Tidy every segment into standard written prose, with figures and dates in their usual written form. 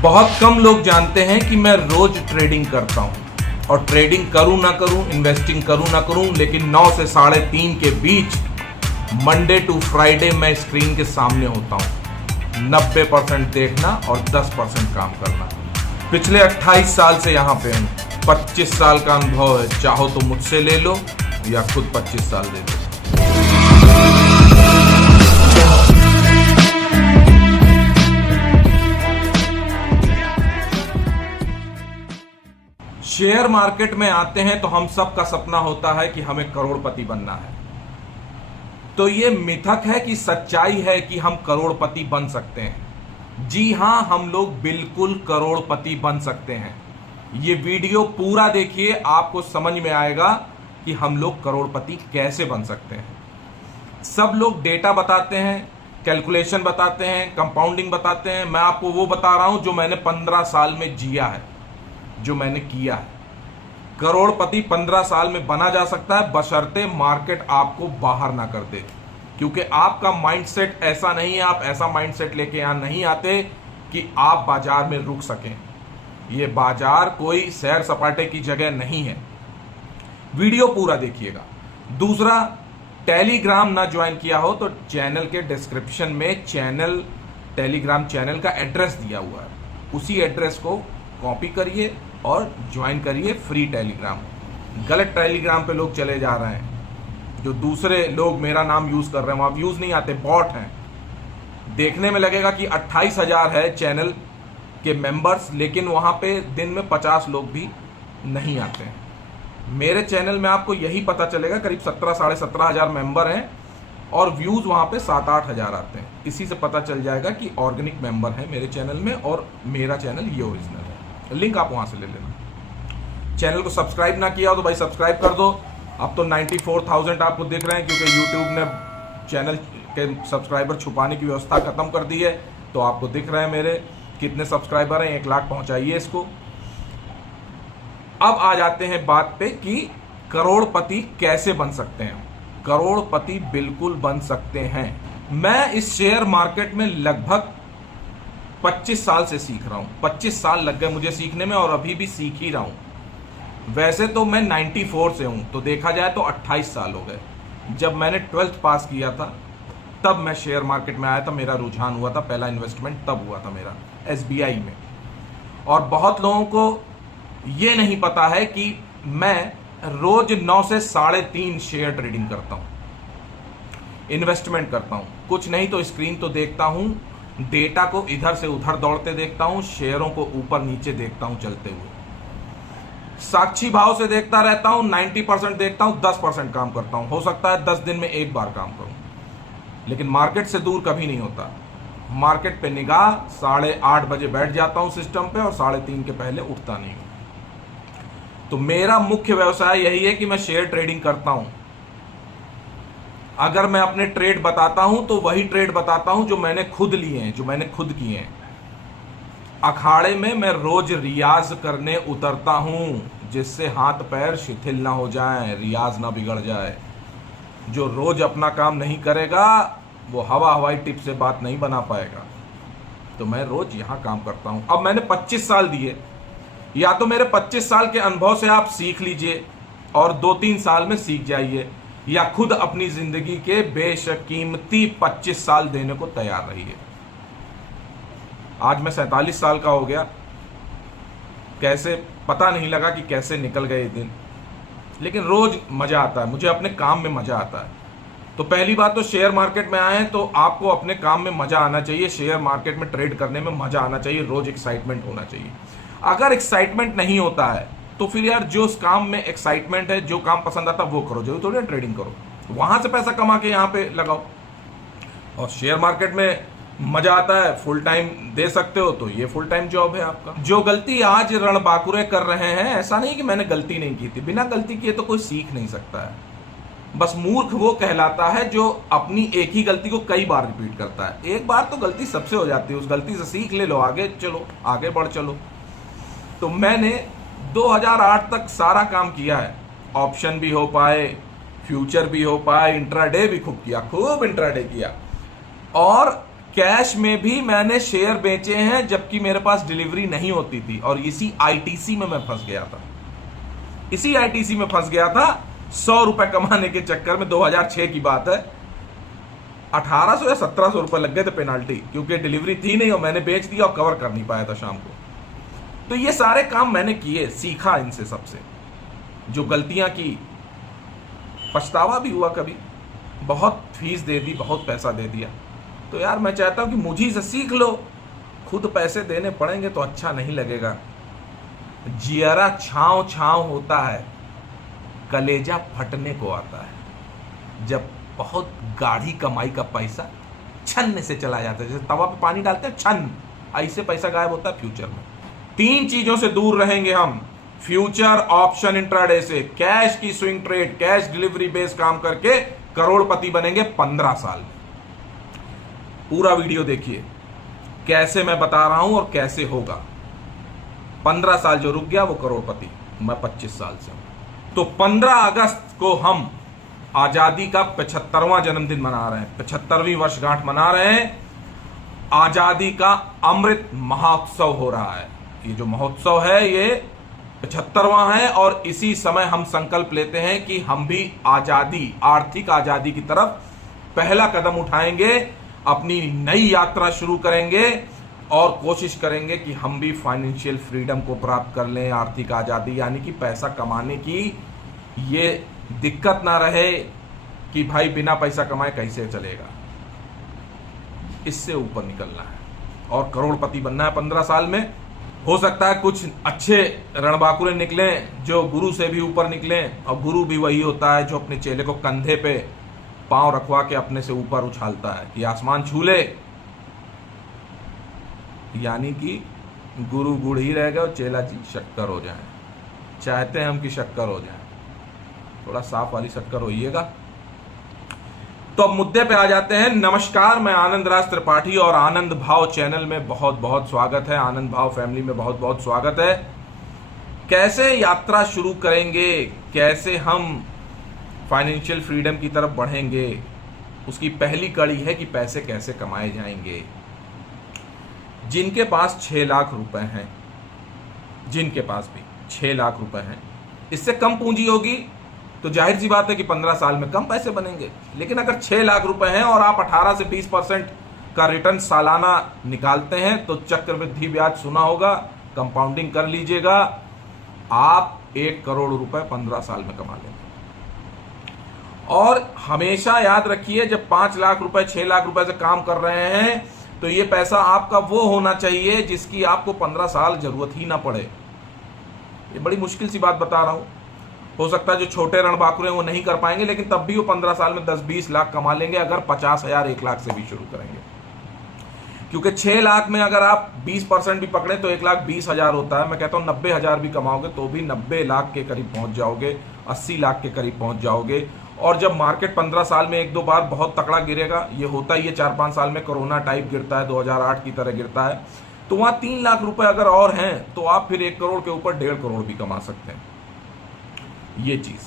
बहुत कम लोग जानते हैं कि मैं रोज ट्रेडिंग करता हूं और ट्रेडिंग करूं ना करूं, इन्वेस्टिंग करूं ना करूं, लेकिन 9 से 3:30 के बीच मंडे टू फ्राइडे मैं स्क्रीन के सामने होता हूं। 90% देखना और 10% काम करना। पिछले 28 साल से यहां पे हूं। 25 साल का अनुभव है। चाहो तो मुझसे ले लो या खुद 25 साल दे लो। शेयर मार्केट में आते हैं तो हम सब का सपना होता है कि हमें करोड़पति बनना है। तो ये मिथक है कि सच्चाई है कि हम करोड़पति बन सकते हैं। जी हां, हम लोग बिल्कुल करोड़पति बन सकते हैं। ये वीडियो पूरा देखिए, आपको समझ में आएगा कि हम लोग करोड़पति कैसे बन सकते हैं। सब लोग डेटा बताते हैं, कैलकुलेशन बताते हैं, कंपाउंडिंग बताते हैं। मैं आपको वो बता रहा हूं जो मैंने 15 साल में जिया है, जो मैंने किया है। करोड़पति 15 साल में बना जा सकता है, बशर्ते मार्केट आपको बाहर ना कर दे। क्योंकि आपका माइंडसेट ऐसा नहीं है, आप ऐसा माइंडसेट लेके यहां नहीं आते कि आप बाजार में रुक सकें। ये बाजार कोई सैर सपाटे की जगह नहीं है। वीडियो पूरा देखिएगा। दूसरा, टेलीग्राम ना ज्वाइन किया हो तो चैनल के डिस्क्रिप्शन में टेलीग्राम चैनल का एड्रेस दिया हुआ है। उसी एड्रेस को कॉपी करिए और ज्वाइन करिए फ्री टेलीग्राम। गलत टेलीग्राम पे लोग चले जा रहे हैं। जो दूसरे लोग मेरा नाम यूज कर रहे हैं वहां व्यूज नहीं आते, बॉट हैं। देखने में लगेगा कि 28,000 है चैनल के मेंबर्स, लेकिन वहां पे दिन में 50 लोग भी नहीं आते हैं। मेरे चैनल में आपको यही पता चलेगा, करीब 17,000-17,500 मेंबर हैं और व्यूज वहां पे 7-8 आते हैं। इसी से पता चल जाएगा कि ऑर्गेनिक मेंबर है मेरे चैनल में और मेरा चैनल ये ओरिजिनल है। लिंक आप वहां से ले लेना। चैनल को सब्सक्राइब ना किया हो तो भाई सब्सक्राइब कर दो। अब तो 94,000 आपको दिख रहे हैं, क्योंकि यूट्यूब ने चैनल के सब्सक्राइबर छुपाने की व्यवस्था खत्म कर दी है। तो आपको दिख रहे हैं मेरे कितने सब्सक्राइबर हैं। 1 लाख पहुंचाइए इसको। अब आ जाते हैं बात पे कि करोड़पति कैसे बन सकते हैं। करोड़पति बिल्कुल बन सकते हैं। मैं इस शेयर मार्केट में लगभग 25 साल से सीख रहा हूं। 25 साल लग गए मुझे सीखने में और अभी भी सीख ही रहा हूं। वैसे तो मैं 94 से हूं, तो देखा जाए तो 28 साल हो गए। जब मैंने 12th पास किया था तब मैं शेयर मार्केट में आया था। मेरा रुझान हुआ था, पहला इन्वेस्टमेंट तब हुआ था मेरा SBI में। और बहुत लोगों को ये नहीं पता है कि मैं रोज 9 से 3:30 शेयर ट्रेडिंग करता हूं, इन्वेस्टमेंट करता हूं। कुछ नहीं तो स्क्रीन तो देखता हूं, डेटा को इधर से उधर दौड़ते देखता हूं, शेयरों को ऊपर नीचे देखता हूं चलते हुए। साक्षी भाव से देखता रहता हूं, 90% देखता हूं, 10% काम करता हूं। हो सकता है 10 दिन में एक बार काम करूं, लेकिन मार्केट से दूर कभी नहीं होता। मार्केट पे निगाह, 8:30 बजे बैठ जाता हूं सिस्टम पे और 3:30 के पहले उठता नहीं हूं। तो मेरा मुख्य व्यवसाय यही है कि मैं शेयर ट्रेडिंग करता हूं। अगर मैं अपने ट्रेड बताता हूं तो वही ट्रेड बताता हूं जो मैंने खुद लिए हैं, जो मैंने खुद किए हैं। अखाड़े में मैं रोज रियाज करने उतरता हूं, जिससे हाथ पैर शिथिल ना हो जाएं, रियाज ना बिगड़ जाए। जो रोज अपना काम नहीं करेगा वो हवाई टिप से बात नहीं बना पाएगा। तो मैं रोज यहां काम करता हूं। अब मैंने 25 साल दिए, या तो मेरे 25 साल के अनुभव से आप सीख लीजिए और 2-3 साल में सीख जाइए, या खुद अपनी जिंदगी के बेशकीमती 25 साल देने को तैयार रहिए। आज मैं 47 साल का हो गया। कैसे पता नहीं लगा कि कैसे निकल गए दिन, लेकिन रोज मजा आता है, मुझे अपने काम में मजा आता है। तो पहली बात तो शेयर मार्केट में आए हैं तो आपको अपने काम में मजा आना चाहिए। शेयर मार्केट में ट्रेड करने में मजा आना चाहिए, रोज एक्साइटमेंट होना चाहिए। अगर एक्साइटमेंट नहीं होता है तो फिर यार जो उस काम में एक्साइटमेंट है, जो काम पसंद आता है वो करो, जो थोड़ी ट्रेडिंग करो। वहां से पैसा कमा के यहां पे लगाओ। और शेयर मार्केट में मजा आता है, फुल टाइम दे सकते हो तो ये फुल टाइम जॉब है आपका। जो गलती आज रणबांकुरे कर रहे हैं, ऐसा नहीं कि मैंने गलती नहीं की थी, बिना गलती किए तो कोई सीख नहीं सकता है। बस मूर्ख वो कहलाता है जो अपनी एक ही गलती को कई बार रिपीट करता है। एक बार तो गलती सबसे हो जाती है, उस गलती से सीख ले लो, आगे चलो, आगे बढ़ चलो। तो मैंने 2008 तक सारा काम किया है। ऑप्शन भी हो पाए, फ्यूचर भी हो पाए, इंट्राडे भी खूब किया, खूब इंट्राडे किया। और कैश में भी मैंने शेयर बेचे हैं जबकि मेरे पास डिलीवरी नहीं होती थी, और इसी आईटीसी में मैं फंस गया था। इसी आईटीसी में फंस गया था 100 रुपए कमाने के चक्कर में। 2006 की बात है, 1800 या 1700 रुपए लग गए थे पेनाल्टी, क्योंकि डिलीवरी थी नहीं और मैंने बेच दिया और कवर कर नहीं पाया था शाम को। तो ये सारे काम मैंने किए, सीखा इनसे सबसे, जो गलतियां की, पछतावा भी हुआ कभी, बहुत फीस दे दी, बहुत पैसा दे दिया। तो यार मैं चाहता हूं कि मुझी से सीख लो, खुद पैसे देने पड़ेंगे तो अच्छा नहीं लगेगा। जियरा छांव छांव होता है, कलेजा फटने को आता है जब बहुत गाढ़ी कमाई का पैसा छन्न से चला जाता है। जैसे तवा पे पानी डालते हैं, छन्न, ऐसे पैसा गायब होता है फ्यूचर में। 3 चीजों से दूर रहेंगे हम फ्यूचर ऑप्शन इंट्राडे से। कैश की swing trade, cash delivery base काम करके करोड़पति बनेंगे 15 साल में। पूरा वीडियो देखिए, कैसे मैं बता रहा हूं और कैसे होगा। 15 साल जो रुक गया वो करोड़पति, मैं 25 साल से हूं। तो 15 अगस्त को हम आजादी का 75वां जन्मदिन मना रहे हैं, 75वीं वर्षगांठ मना रहे हैं। आजादी का अमृत महोत्सव हो रहा है। ये जो महोत्सव है ये 75वां है, और इसी समय हम संकल्प लेते हैं कि हम भी आजादी, आर्थिक आजादी की तरफ पहला कदम उठाएंगे, अपनी नई यात्रा शुरू करेंगे और कोशिश करेंगे कि हम भी फाइनेंशियल फ्रीडम को प्राप्त कर लें, आर्थिक आजादी, यानी कि पैसा कमाने की ये दिक्कत ना रहे कि भाई बिना पैसा कमाए कैसे चलेगा। इससे ऊपर निकलना है और करोड़पति बनना है 15 साल में। हो सकता है कुछ अच्छे रणबांकुरे निकले जो गुरु से भी ऊपर निकले, और गुरु भी वही होता है जो अपने चेले को कंधे पे पांव रखवा के अपने से ऊपर उछालता है कि आसमान छू ले। यानी कि गुरु गुड़ ही रह गए और चेला जी शक्कर हो जाए। चाहते हैं हम कि शक्कर हो जाए, थोड़ा साफ वाली शक्कर होइएगा। तो अब मुद्दे पे आ जाते हैं। नमस्कार, मैं आनंद राज त्रिपाठी और आनंद भाव चैनल में बहुत बहुत स्वागत है, आनंद भाव फैमिली में बहुत बहुत स्वागत है। कैसे यात्रा शुरू करेंगे, कैसे हम फाइनेंशियल फ्रीडम की तरफ बढ़ेंगे, उसकी पहली कड़ी है कि पैसे कैसे कमाए जाएंगे। जिनके पास 6 लाख रुपए हैं, जिनके पास भी 6 लाख रुपए हैं, इससे कम पूंजी होगी तो जाहिर सी बात है कि 15 साल में कम पैसे बनेंगे। लेकिन अगर 6 लाख रुपए हैं और आप 18 से 20% का रिटर्न सालाना निकालते हैं तो चक्रवृद्धि ब्याज सुना होगा, कंपाउंडिंग कर लीजिएगा, आप 1 करोड़ रुपए 15 साल में कमा लेंगे। और हमेशा याद रखिए, जब 5 लाख रुपए 6 लाख रुपए से काम कर रहे हैं तो ये पैसा आपका वो होना चाहिए जिसकी आपको 15 साल जरूरत ही ना पड़े। ये बड़ी मुश्किल सी बात बता रहा हूं। हो सकता है जो छोटे रणबांकुरे वो नहीं कर पाएंगे, लेकिन तब भी वो 15 साल में 10-20 लाख कमा लेंगे अगर 50,000 1 लाख से भी शुरू करेंगे। क्योंकि 6 लाख में अगर आप 20% भी पकड़े तो 1,20,000 होता है। मैं कहता हूं 90,000 भी कमाओगे तो भी 90 लाख के करीब पहुंच जाओगे, 80 लाख के करीब पहुंच जाओगे। और जब मार्केट 15 साल में 1-2 बार बहुत तकड़ा गिरेगा, ये होता ही है, 4-5 साल में कोरोना टाइप गिरता है, 2008 की तरह गिरता है, तो वहां 3 लाख रुपए अगर और हैं तो आप फिर 1 करोड़ के ऊपर 1.5 करोड़ भी कमा सकते हैं। ये चीज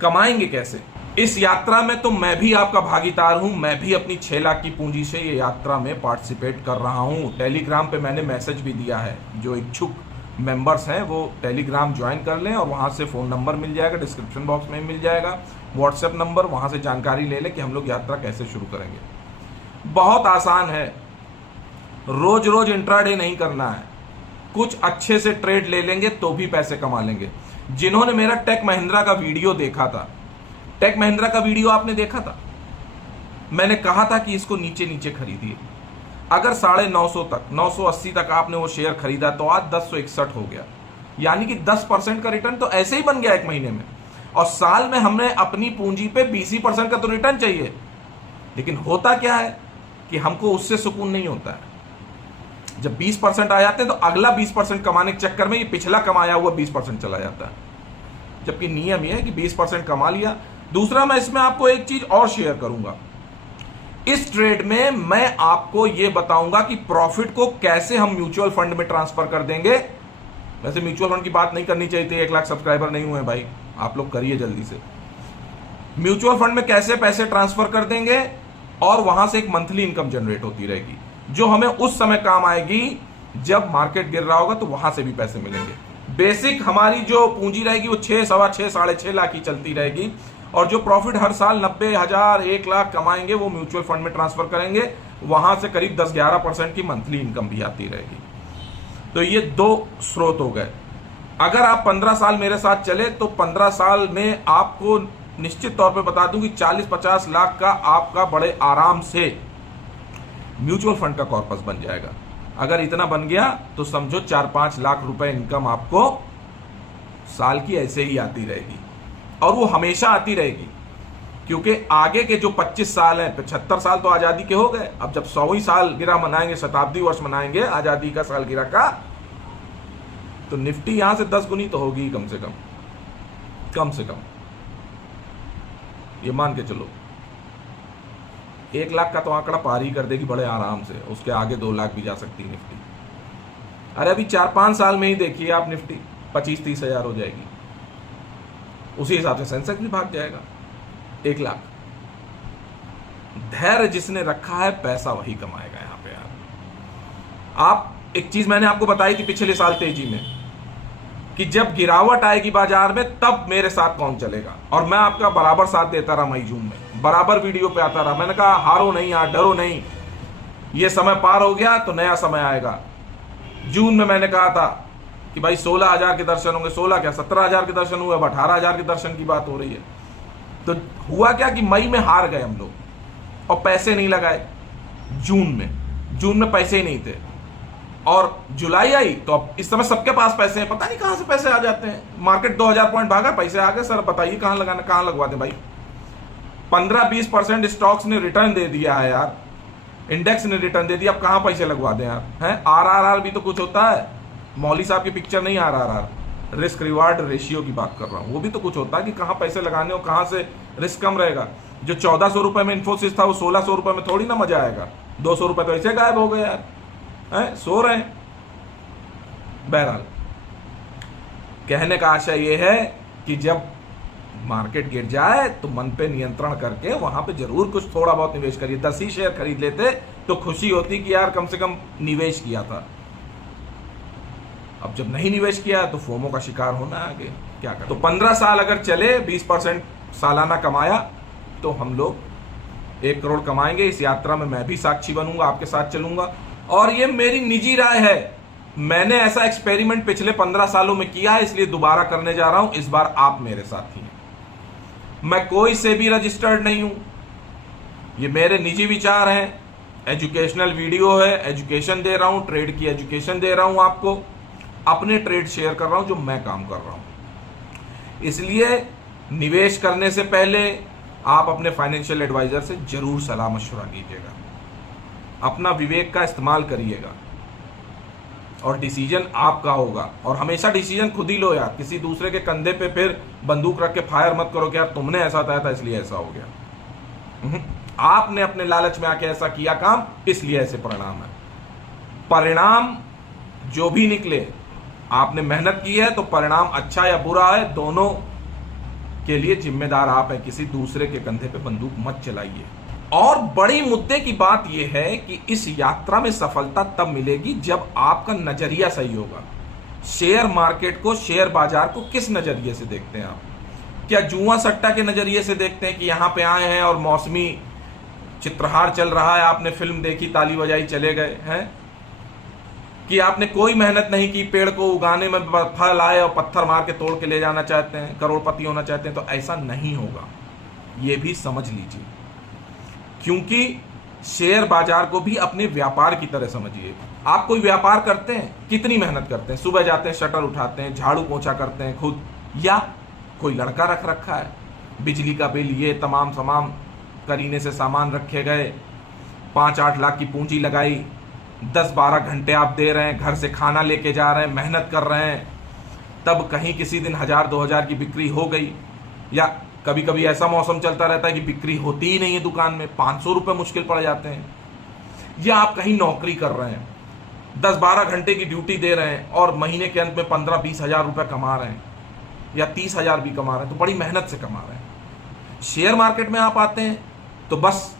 कमाएंगे कैसे इस यात्रा में, तो मैं भी आपका भागीदार हूं। मैं भी अपनी 6 लाख की पूंजी से ये यात्रा में पार्टिसिपेट कर रहा हूं। टेलीग्राम पे मैंने मैसेज भी दिया है, जो इच्छुक मेंबर्स हैं वो टेलीग्राम ज्वाइन कर लें और वहां से फ़ोन नंबर मिल जाएगा, डिस्क्रिप्शन बॉक्स में मिल जाएगा, व्हाट्सएप नंबर, वहां से जानकारी ले लें कि हम लोग यात्रा कैसे शुरू करेंगे। बहुत आसान है, रोज रोज इंट्राडे नहीं करना है, कुछ अच्छे से ट्रेड ले लेंगे तो भी पैसे कमा लेंगे। जिन्होंने मेरा टेक महिंद्रा का वीडियो देखा था, टेक महिंद्रा का वीडियो आपने देखा था, मैंने कहा था कि इसको नीचे नीचे खरीदिए। अगर 950 तक 980 तक आपने वो शेयर खरीदा तो आज 1061 हो गया, यानी कि 10% का रिटर्न तो ऐसे ही बन गया 1 महीने में। और साल में हमने अपनी पूंजी पे 20% का तो रिटर्न चाहिए। लेकिन होता क्या है कि हमको उससे सुकून नहीं होता है। जब 20% आ जाते हैं तो अगला 20% कमाने के चक्कर में ये पिछला कमाया हुआ 20% चला जाता है, जबकि नियम यह है कि 20% कमा लिया। दूसरा, मैं इसमें आपको एक चीज और शेयर करूंगा। इस ट्रेड में मैं आपको यह बताऊंगा कि प्रॉफिट को कैसे हम म्यूचुअल फंड में ट्रांसफर कर देंगे। वैसे म्यूचुअल फंड की बात नहीं करनी चाहिए थी, 1 लाख सब्सक्राइबर नहीं हुए भाई, आप लोग करिए जल्दी से। म्यूचुअल फंड में कैसे पैसे ट्रांसफर कर देंगे और वहां से एक मंथली इनकम जनरेट होती रहेगी, जो हमें उस समय काम आएगी जब मार्केट गिर रहा होगा, तो वहां से भी पैसे मिलेंगे। बेसिक हमारी जो पूंजी रहेगी वो 6, सवा 6, 6.5 लाख की चलती रहेगी, और जो प्रॉफिट हर साल 90,000, 1 लाख कमाएंगे वो म्यूचुअल फंड में ट्रांसफर करेंगे, वहां से करीब 10-11% की मंथली इनकम भी आती रहेगी। तो ये 2 स्रोत हो गए। अगर आप 15 साल मेरे साथ चले तो 15 साल में आपको निश्चित तौर पे बता दूं कि 40-50 लाख का आपका बड़े आराम से म्यूचुअल फंड का कॉर्पस बन जाएगा। अगर इतना बन गया तो समझो 4-5 लाख रुपए इनकम आपको साल की ऐसे ही आती रहेगी, और वो हमेशा आती रहेगी, क्योंकि आगे के जो 25 साल हैं, 75 साल तो आजादी के हो गए, अब जब 100वीं सालगिरह मनाएंगे, शताब्दी वर्ष मनाएंगे आजादी का सालगिरह का, तो निफ्टी यहां से 10 गुनी तो होगी कम से कम ये मान के चलो। 1 लाख का तो आंकड़ा पार ही कर देगी बड़े आराम से, उसके आगे 2 लाख भी जा सकती है निफ्टी। अरे अभी 4-5 साल में ही देखिए आप, निफ्टी 25-30 हजार हो जाएगी, उसी हिसाब से सेंसेक्स भी भाग जाएगा। 1 लाख धैर्य जिसने रखा है पैसा वही कमाएगा। यहां पे आप एक चीज मैंने आपको बताई थी पिछले साल तेजी में, कि जब गिरावट आएगी बाजार में तब मेरे साथ कौन चलेगा, और मैं आपका बराबर साथ देता रहा। मई जून में बराबर वीडियो पे आता रहा, मैंने कहा हारो नहीं यार, डरो नहीं, ये समय पार हो गया तो नया समय आएगा। जून में मैंने कहा था कि भाई 16,000 के दर्शन होंगे, 16 क्या 17,000 के दर्शन हुए, अब 18,000 के दर्शन की बात हो रही है। तो हुआ क्या कि मई में हार गए हम लोग और पैसे नहीं लगाए। जून में पैसे ही नहीं थे, और जुलाई आई तो अब इस समय सबके पास पैसे हैं, पता नहीं कहां से पैसे आ जाते हैं। मार्केट 2000 पॉइंट भागा, पैसे आ गए, सर बताइए कहां लगाना, कहां लगवा दें भाई। 15-20% स्टॉक्स ने रिटर्न दे दिया है यार, इंडेक्स ने रिटर्न दे दिया, अब कहां पैसे लगवा दें यार, हैं। आरआरआर भी तो कुछ होता है, मौली साहब की पिक्चर नहीं आरआरआर, रिस्क रिवार्ड रेशियो की बात कर रहा हूं, वो भी तो कुछ होता है कि कहां पैसे लगाने और कहां से रिस्क कम रहेगा। जो 1400 रुपए में इन्फोसिस था वो 1600 रुपए में थोड़ी ना मजा आएगा, 200 रुपए तो ऐसे गायब हो गए यार, हैं, सो रहे हैं। बहरहाल कहने का आशय ये है कि जब मार्केट गिर जाए तो मन पे नियंत्रण करके वहां पे जरूर कुछ थोड़ा बहुत निवेश करिए। 10 ही शेयर खरीद लेते तो खुशी होती कि यार कम से कम निवेश किया था। अब जब नहीं निवेश किया तो फोमो का शिकार होना है, आगे क्या करें। तो 15 साल अगर चले, 20% सालाना कमाया, तो हम लोग 1 करोड़ कमाएंगे। इस यात्रा में मैं भी साक्षी बनूंगा, आपके साथ चलूंगा, और ये मेरी निजी राय है। मैंने ऐसा एक्सपेरिमेंट पिछले 15 सालों में किया है, इसलिए दोबारा करने जा रहा हूं। इस बार आप मेरे साथ ही हैं। मैं कोई से भी रजिस्टर्ड नहीं हूं, ये मेरे निजी विचार हैं। एजुकेशनल वीडियो है, एजुकेशन दे रहा हूं, ट्रेड की एजुकेशन दे रहा हूं आपको, अपने ट्रेड शेयर कर रहा हूं जो मैं काम कर रहा हूं। इसलिए निवेश करने से पहले आप अपने फाइनेंशियल एडवाइजर से जरूर सलाह मशवरा कीजिएगा, अपना विवेक का इस्तेमाल करिएगा, और डिसीजन आपका होगा। और हमेशा डिसीजन खुद ही लो यार, किसी दूसरे के कंधे पे फिर बंदूक रख के फायर मत करो कि यार तुमने ऐसा बताया था इसलिए ऐसा हो गया। आपने अपने लालच में आके ऐसा किया काम, इसलिए ऐसे परिणाम है। परिणाम जो भी निकले, आपने मेहनत की है तो परिणाम अच्छा या बुरा है, दोनों के लिए जिम्मेदार आप हैं। किसी दूसरे के कंधे पे बंदूक मत चलाइए। और बड़ी मुद्दे की बात यह है कि इस यात्रा में सफलता तब मिलेगी जब आपका नजरिया सही होगा। शेयर मार्केट को, शेयर बाजार को किस नजरिए से देखते हैं आप? क्या जुआ सट्टा के नजरिए से देखते हैं कि यहां पे आए हैं और मौसमी चित्रहार चल रहा है, आपने फिल्म देखी, ताली बजाई, चले गए हैं? कि आपने कोई मेहनत नहीं की, पेड़ को उगाने में फल आए और पत्थर मार के तोड़ के ले जाना चाहते हैं, करोड़पति होना चाहते हैं? तो ऐसा नहीं होगा, यह भी समझ लीजिए। क्योंकि शेयर बाजार को भी अपने व्यापार की तरह समझिए। आप कोई व्यापार करते हैं, कितनी मेहनत करते हैं? सुबह जाते हैं, शटर उठाते हैं, झाड़ू पोछा करते हैं खुद, या कोई लड़का रख रखा है, बिजली का बिल, ये तमाम करीने से सामान रखे गए, 5-8 लाख की पूंजी लगाई, 10-12 घंटे आप दे रहे हैं, घर से खाना लेके जा रहे हैं, मेहनत कर रहे हैं, तब कहीं किसी दिन 1000-2000 की बिक्री हो गई, या कभी कभी ऐसा मौसम चलता रहता है कि बिक्री होती ही नहीं है दुकान में, 500 रुपए मुश्किल पड़ जाते हैं। या आप कहीं नौकरी कर रहे हैं, 10-12 घंटे की ड्यूटी दे रहे हैं और महीने के अंत में 15-20 हजार रुपए कमा रहे हैं, या 30 हजार भी कमा रहे हैं, तो बड़ी मेहनत से कमा रहे हैं। शेयर मार्केट में आप आते हैं तो बस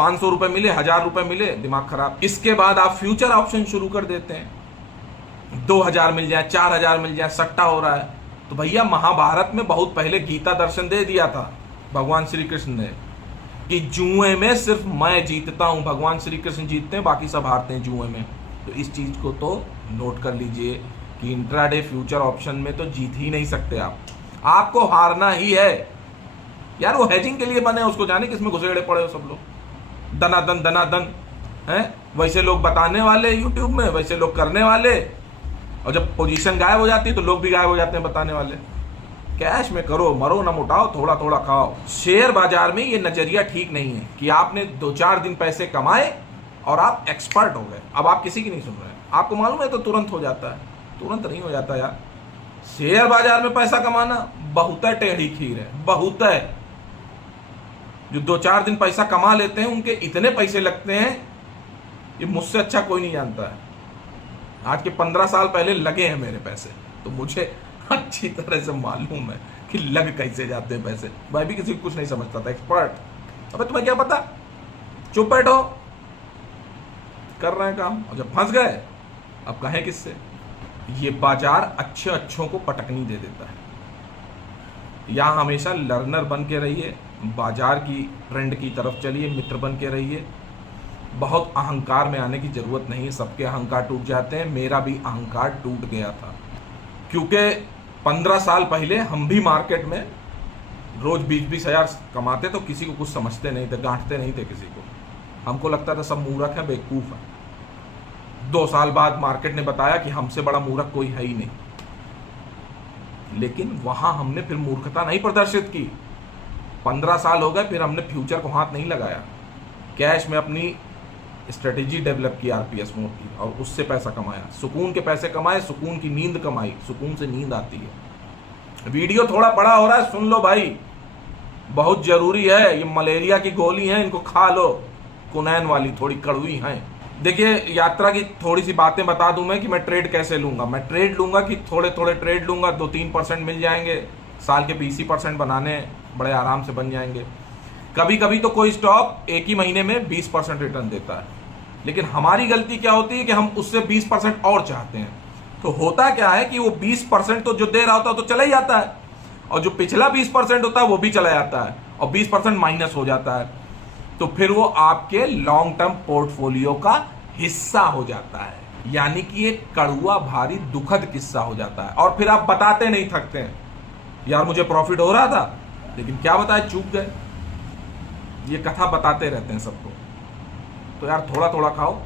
500 रुपए मिले, 1000 रुपए मिले, दिमाग खराब। इसके बाद आप फ्यूचर ऑप्शन शुरू कर देते हैं, 2000 मिल जाए, 4000 मिल जाए, सट्टा हो रहा है। तो भैया महाभारत में बहुत पहले गीता दर्शन दे दिया था भगवान श्री कृष्ण ने कि जुए में सिर्फ मैं जीतता हूं, भगवान श्री कृष्ण जीतते हैं, बाकी सब हारते हैं जुए में। तो इस चीज को तो नोट कर लीजिए कि इंट्राडे फ्यूचर ऑप्शन में तो जीत ही नहीं सकते आप, आपको हारना ही है यार। वो हेजिंग के लिए बने, उसको जाने किसमें घुसेड़े पड़े हो सब लोग, दनादन हैं। वैसे लोग बताने वाले यूट्यूब में, वैसे लोग करने वाले, और जब पोजीशन गायब हो जाती है तो लोग भी गायब हो जाते हैं बताने वाले। कैश में करो, मरो ना मुटाओ, थोड़ा थोड़ा खाओ। शेयर बाजार में ये नजरिया ठीक नहीं है कि आपने 2-4 दिन पैसे कमाए और आप एक्सपर्ट हो गए। अब आप किसी की नहीं सुन रहे हैं, आपको मालूम है तो तुरंत हो जाता है, तुरंत नहीं हो जाता यार। शेयर बाजार में पैसा कमाना बहुत टेढ़ी खीर है, बहुत है। जो 2-4 दिन पैसा कमा लेते हैं उनके इतने पैसे लगते हैं, ये मुझसे अच्छा कोई नहीं जानता है। आज के 15 साल पहले लगे हैं मेरे पैसे, तो मुझे अच्छी तरह से मालूम है कि लग कैसे जाते हैं पैसे। मैं भी किसी को कुछ नहीं समझता था, एक्सपर्ट। अबे तुम्हें क्या पता, चुप बैठो, कर रहे हैं काम। और जब फंस गए अब कहें किससे। ये बाजार अच्छे अच्छों को पटकनी दे देता है। यहां हमेशा लर्नर बन के रहिए, बाजार की ट्रेंड की तरफ चलिए, मित्र बन के रहिए। बहुत अहंकार में आने की जरूरत नहीं है, सबके अहंकार टूट जाते हैं। मेरा भी अहंकार टूट गया था, क्योंकि 15 साल पहले हम भी मार्केट में रोज 20-20 हजार कमाते तो किसी को कुछ समझते नहीं थे, गांठते नहीं थे किसी को। हमको लगता था सब मूर्ख है, बेवकूफ है। 2 साल बाद मार्केट ने बताया कि हमसे बड़ा मूर्ख कोई है ही नहीं। लेकिन वहां हमने फिर मूर्खता नहीं प्रदर्शित की। 15 साल हो गए, फिर हमने फ्यूचर को हाथ नहीं लगाया, कैश में अपनी स्ट्रेटेजी डेवलप की, आरपीएस मोड की, और उससे पैसा कमाया। सुकून के पैसे कमाए, सुकून की नींद कमाई, सुकून से नींद आती है। वीडियो थोड़ा बड़ा हो रहा है, सुन लो भाई, बहुत जरूरी है। ये मलेरिया की गोली है, इनको खा लो, कुनैन वाली, थोड़ी कड़वी हैं। देखिए, यात्रा की थोड़ी सी बातें बता दूं मैं कि मैं ट्रेड कैसे लूंगा। मैं ट्रेड लूंगा कि थोड़े थोड़े ट्रेड लूंगा, 2-3% मिल जाएंगे, साल के 20% बनाने बड़े आराम से बन जाएंगे। कभी कभी तो कोई स्टॉक एक ही महीने में 20% रिटर्न देता है, लेकिन हमारी गलती क्या होती है कि हम उससे 20% और चाहते हैं। तो होता क्या है कि वो 20% तो जो दे रहा होता है तो चला ही जाता है, और जो पिछला 20% होता है वो भी चला जाता है, और 20% माइनस हो जाता है। तो फिर वो आपके लॉन्ग टर्म पोर्टफोलियो का हिस्सा हो जाता है, यानी कि एक कड़वा भारी दुखद किस्सा हो जाता है। और फिर आप बताते नहीं थकते हैं, यार मुझे प्रॉफिट हो रहा था लेकिन क्या बताए, चूक गए। ये कथा बताते रहते हैं सबको। तो यार थोड़ा थोड़ा खाओ।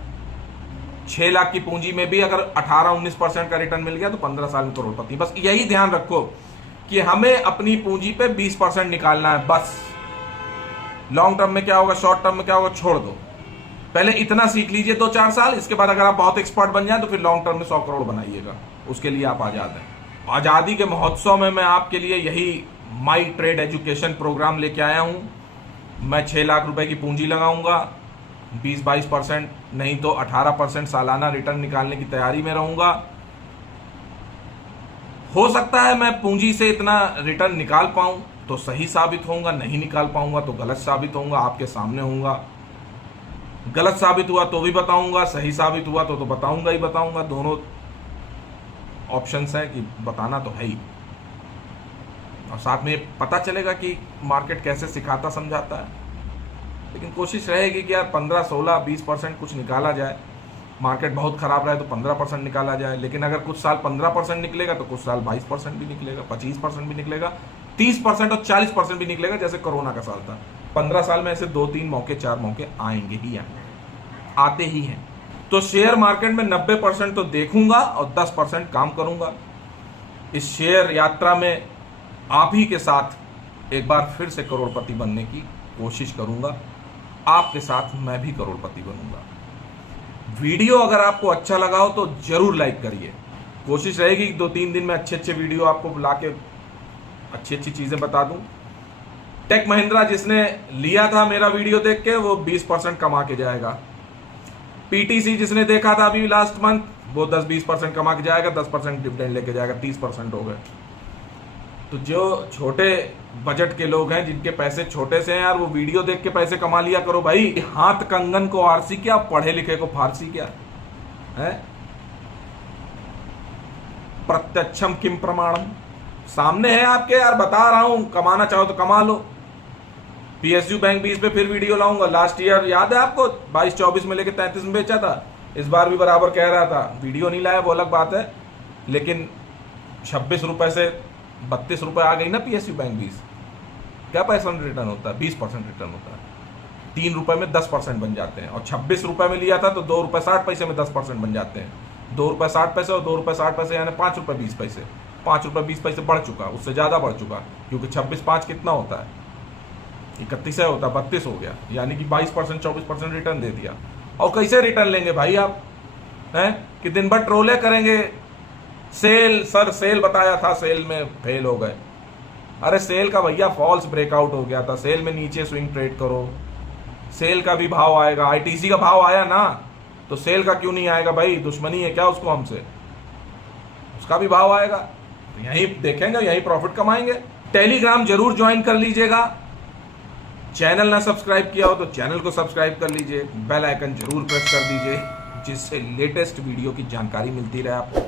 6 लाख की पूंजी में भी अगर 18-19% का रिटर्न मिल गया तो 15 साल में करोड़पति। बस यही ध्यान रखो कि हमें अपनी पूंजी पे 20% निकालना है बस। लॉन्ग टर्म में क्या होगा, शॉर्ट टर्म में क्या होगा, छोड़ दो। पहले इतना सीख लीजिए 2-4 साल, इसके बाद अगर आप बहुत एक्सपर्ट बन जाए तो फिर लॉन्ग टर्म में 100 करोड़ बनाइएगा। उसके लिए आप आजाद हैं। आजादी के महोत्सव में मैं आपके लिए यही माई ट्रेड एजुकेशन प्रोग्राम लेके आया हूं। मैं 6 लाख रुपए की पूंजी लगाऊंगा, 20-22% नहीं तो 18% सालाना रिटर्न निकालने की तैयारी में रहूंगा। हो सकता है मैं पूंजी से इतना रिटर्न निकाल पाऊं तो सही साबित होऊंगा, नहीं निकाल पाऊंगा तो गलत साबित होऊंगा, आपके सामने होऊंगा। गलत साबित हुआ तो भी बताऊंगा, सही साबित हुआ तो बताऊंगा ही बताऊंगा। दोनों ऑप्शंस है कि बताना तो है ही, और साथ में पता चलेगा कि मार्केट कैसे सिखाता समझाता है। लेकिन कोशिश रहेगी कि यार 15, 16, 20% कुछ निकाला जाए। मार्केट बहुत खराब रहे तो 15% निकाला जाए, लेकिन अगर कुछ साल 15% निकलेगा तो कुछ साल 22% भी निकलेगा, 25% भी निकलेगा, 30% और 40% भी निकलेगा, जैसे कोरोना का साल था। 15 साल में ऐसे 2-3 मौके, 4 मौके आएंगे ही, आते ही हैं। तो शेयर मार्केट में 90% तो देखूंगा और 10% काम करूंगा। इस शेयर यात्रा में आप ही के साथ एक बार फिर से करोड़पति बनने की कोशिश करूंगा। आपके साथ मैं भी करोड़पति बनूंगा। वीडियो अगर आपको अच्छा लगा हो तो जरूर लाइक करिए। कोशिश रहेगी कि 2-3 दिन में अच्छे वीडियो आपको ला के अच्छी चीजें बता दूं। टेक महिंद्रा जिसने लिया था मेरा वीडियो देख के, वो 20% कमा के जाएगा। पीटीसी जिसने देखा था अभी लास्ट मंथ, वो 10-20% कमा के जाएगा, 10% डिविडेंड लेके जाएगा, 30% हो गए। तो जो छोटे बजट के लोग हैं, जिनके पैसे छोटे से हैं यार, वो वीडियो देख के पैसे कमा लिया करो भाई। हाथ कंगन को आरसी क्या, पढ़े लिखे को फारसी क्या है। प्रत्यक्षम किम प्रमाणम, सामने है आपके यार, बता रहा हूं। कमाना चाहो तो कमा लो। पीएसयू बैंक भी इस पे फिर वीडियो लाऊंगा। लास्ट ईयर याद है आपको, 22-24 में लेके 33 में बेचा था। इस बार भी बराबर कह रहा था। वीडियो नहीं लाया वो अलग बात है, लेकिन 26 रुपए से 32 रुपए आ गई ना पीएसयू बैंक 20। क्या % रिटर्न होता है? 20% रिटर्न होता है। 3 रुपए में 10% बन जाते हैं। और 26 रुपए में लिया था तो 2 रुपए 60 पैसे में 10% बन जाते हैं। 2 रुपए 60 पैसे और 2 रुपए 60 पैसे यानी 5 रुपए 20 पैसे। 5 रुपए 20 पैसे बढ़ चुका, उससे ज्यादा बढ़ चुका, क्योंकि 26/5 कितना होता है? 31 होता, 32 हो गया, यानी कि 22% 24% रिटर्न दे दिया। और कैसे रिटर्न लेंगे भाई आप हैं कि दिन भर ट्रोले करेंगे। सेल सर, सेल बताया था, सेल में फेल हो गए। अरे सेल का भैया फॉल्स ब्रेकआउट हो गया था। सेल में नीचे स्विंग ट्रेड करो, सेल का भी भाव आएगा। आईटीसी का भाव आया ना, तो सेल का क्यों नहीं आएगा भाई? दुश्मनी है क्या उसको हमसे? उसका भी भाव आएगा, तो यहीं देखेंगे, यहीं प्रॉफिट कमाएंगे। टेलीग्राम जरूर ज्वाइन कर लीजिएगा। चैनल ना सब्सक्राइब किया हो तो चैनल को सब्सक्राइब कर लीजिए। बेल आइकन जरूर प्रेस कर दीजिए, जिससे लेटेस्ट वीडियो की जानकारी मिलती रहे आपको।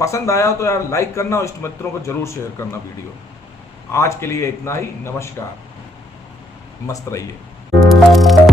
पसंद आया हो तो यार लाइक करना और इष्ट मित्रों को जरूर शेयर करना वीडियो। आज के लिए इतना ही। नमस्कार, मस्त रहिए।